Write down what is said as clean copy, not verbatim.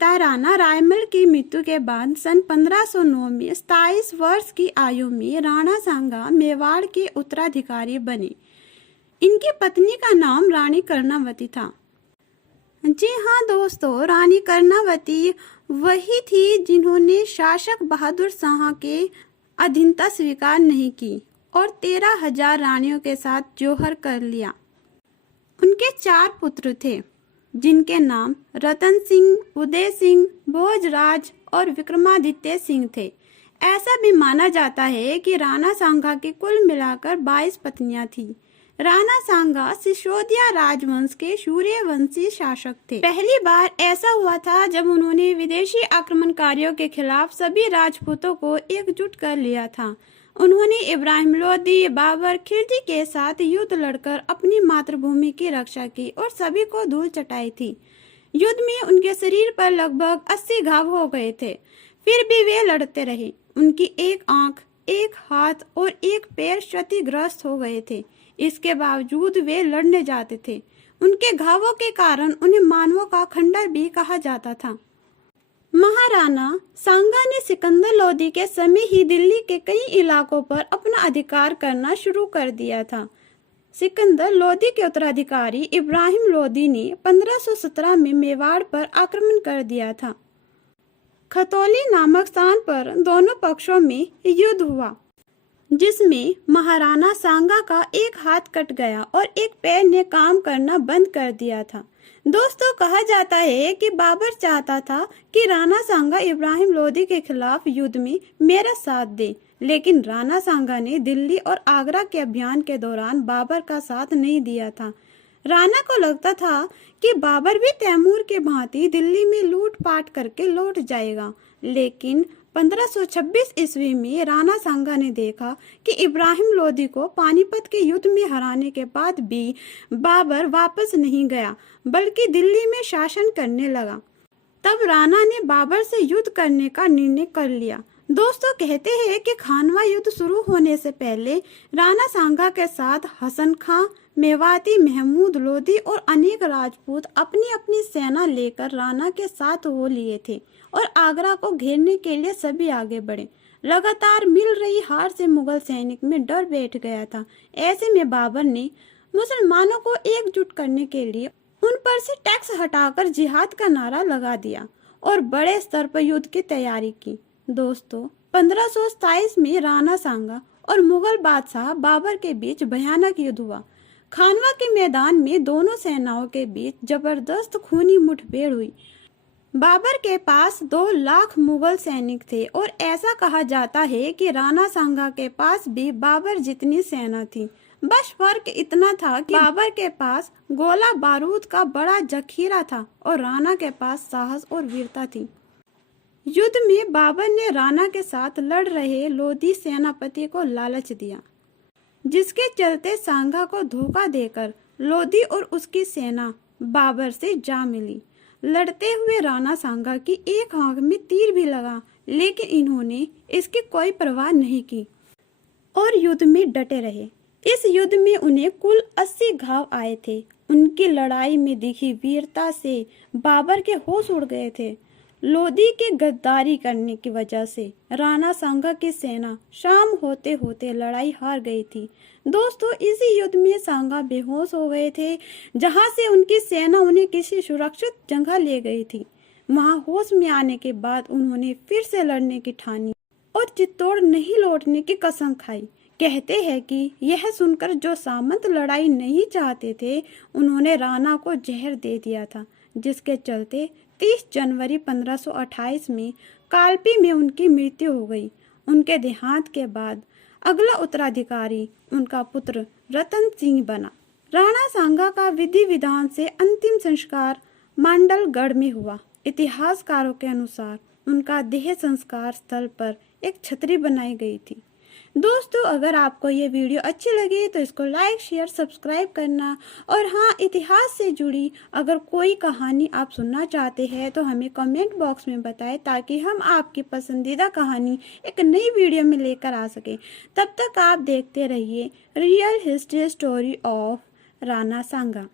पिता राणा रायमल की मृत्यु के बाद सन 1509 में 27 वर्ष की आयु में राणा सांगा मेवाड़ के उत्तराधिकारी बने। इनकी पत्नी का नाम रानी कर्णावती था। जी हाँ दोस्तों, रानी कर्णावती वही थी जिन्होंने शासक बहादुर शाह के अधीनता स्वीकार नहीं की और 13,000 रानियों के साथ जौहर कर लिया। उनके 4 पुत्र थे जिनके नाम रतन सिंह, उदय सिंह, भोजराज और विक्रमादित्य सिंह थे। ऐसा भी माना जाता है कि राणा सांगा की कुल मिलाकर 22 पत्नियां थीं। राणा सांगा सिसोदिया राजवंश के सूर्यवंशी शासक थे। पहली बार ऐसा हुआ था जब उन्होंने विदेशी आक्रमणकारियों के खिलाफ सभी राजपूतों को एकजुट कर लिया था। उन्होंने इब्राहिम लोदी, बाबर, खिलजी के साथ युद्ध लड़कर अपनी मातृभूमि की रक्षा की और सभी को धूल चटाई थी। युद्ध में उनके शरीर पर लगभग 80 घाव हो गए थे, फिर भी वे लड़ते रहे। उनकी एक आंख, एक हाथ और एक पैर क्षतिग्रस्त हो गए थे। इसके बावजूद वे लड़ने जाते थे। उनके घावों के कारण उन्हें मानवों का खंडर भी कहा जाता था। महाराणा सांगा ने सिकंदर लोदी के समय ही दिल्ली के कई इलाकों पर अपना अधिकार करना शुरू कर दिया था। सिकंदर लोदी के उत्तराधिकारी इब्राहिम लोदी ने 1517 में मेवाड़ पर आक्रमण कर दिया था। खतौली नामक स्थान पर दोनों पक्षों में युद्ध हुआ, जिसमें महाराणा सांगा का एक हाथ कट गया और एक पैर ने काम करना बंद कर दिया था। दोस्तों, कहा जाता है कि बाबर चाहता था कि राणा सांगा इब्राहिम लोदी के खिलाफ युद्ध में मेरा साथ दे, लेकिन राणा सांगा ने दिल्ली और आगरा के अभियान के दौरान बाबर का साथ नहीं दिया था। राणा को लगता था कि बाबर भी तैमूर के भांति दिल्ली में लूटपाट करके लौट जाएगा, लेकिन 1526 ईस्वी में राणा सांगा ने देखा कि इब्राहिम लोदी को पानीपत के युद्ध में हराने के बाद भी बाबर वापस नहीं गया, बल्कि दिल्ली में शासन करने लगा। तब राणा ने बाबर से युद्ध करने का निर्णय कर लिया। दोस्तों, कहते हैं कि खानवा युद्ध शुरू होने से पहले राणा सांगा के साथ हसन खां, मेवाती, महमूद लोदी और अनेक राजपूत अपनी अपनी सेना लेकर राणा के साथ हो लिए थे और आगरा को घेरने के लिए सभी आगे बढ़े। लगातार मिल रही हार से मुगल सैनिक में डर बैठ गया था। ऐसे में बाबर ने मुसलमानों को एकजुट करने के लिए उन पर से टैक्स हटाकर जिहाद का नारा लगा दिया और बड़े स्तर पर युद्ध की तैयारी की। दोस्तों, 1527 में राणा सांगा और मुगल बादशाह बाबर के बीच भयानक युद्ध हुआ। खानवा के मैदान में दोनों सेनाओं के बीच जबरदस्त खूनी मुठभेड़ हुई। बाबर के पास 2 लाख मुगल सैनिक थे और ऐसा कहा जाता है कि राणा सांगा के पास भी बाबर जितनी सेना थी। बस फर्क इतना था कि बाबर के पास गोला बारूद का बड़ा जखीरा था और राणा के पास साहस और वीरता थी। युद्ध में बाबर ने राणा के साथ लड़ रहे लोदी सेनापति को लालच दिया, जिसके चलते सांगा को धोखा देकर लोदी और उसकी सेना बाबर से जा मिली। लड़ते हुए राणा सांगा की एक आंख में तीर भी लगा, लेकिन इन्होंने इसकी कोई परवाह नहीं की और युद्ध में डटे रहे। इस युद्ध में उन्हें कुल 80 घाव आए थे। उनकी लड़ाई में दिखी वीरता से बाबर के होश उड़ गए थे। लोदी के गद्दारी करने की वजह से राणा सांगा की सेना शाम होते होते लड़ाई हार गई थी। दोस्तों, इसी युद्ध में सांगा बेहोश हो गए थे, जहां से उनकी सेना उन्हें किसी सुरक्षित जगह ले गई थी। वहां होश में आने के बाद उन्होंने फिर से लड़ने की ठानी और चित्तौड़ नहीं लौटने की कसम खाई। कहते हैं कि यह सुनकर जो सामंत लड़ाई नहीं चाहते थे, उन्होंने राणा को जहर दे दिया था, जिसके चलते 30 जनवरी 1528 में कालपी में उनकी मृत्यु हो गई। उनके देहांत के बाद अगला उत्तराधिकारी उनका पुत्र रतन सिंह बना। राणा सांगा का विधि विधान से अंतिम संस्कार मांडलगढ़ में हुआ। इतिहासकारों के अनुसार उनका देह संस्कार स्थल पर एक छतरी बनाई गई थी। दोस्तों, अगर आपको ये वीडियो अच्छी लगी तो इसको लाइक, शेयर, सब्सक्राइब करना। और हाँ, इतिहास से जुड़ी अगर कोई कहानी आप सुनना चाहते हैं तो हमें कमेंट बॉक्स में बताएं, ताकि हम आपकी पसंदीदा कहानी एक नई वीडियो में लेकर आ सकें। तब तक आप देखते रहिए real history story of Rana Sanga.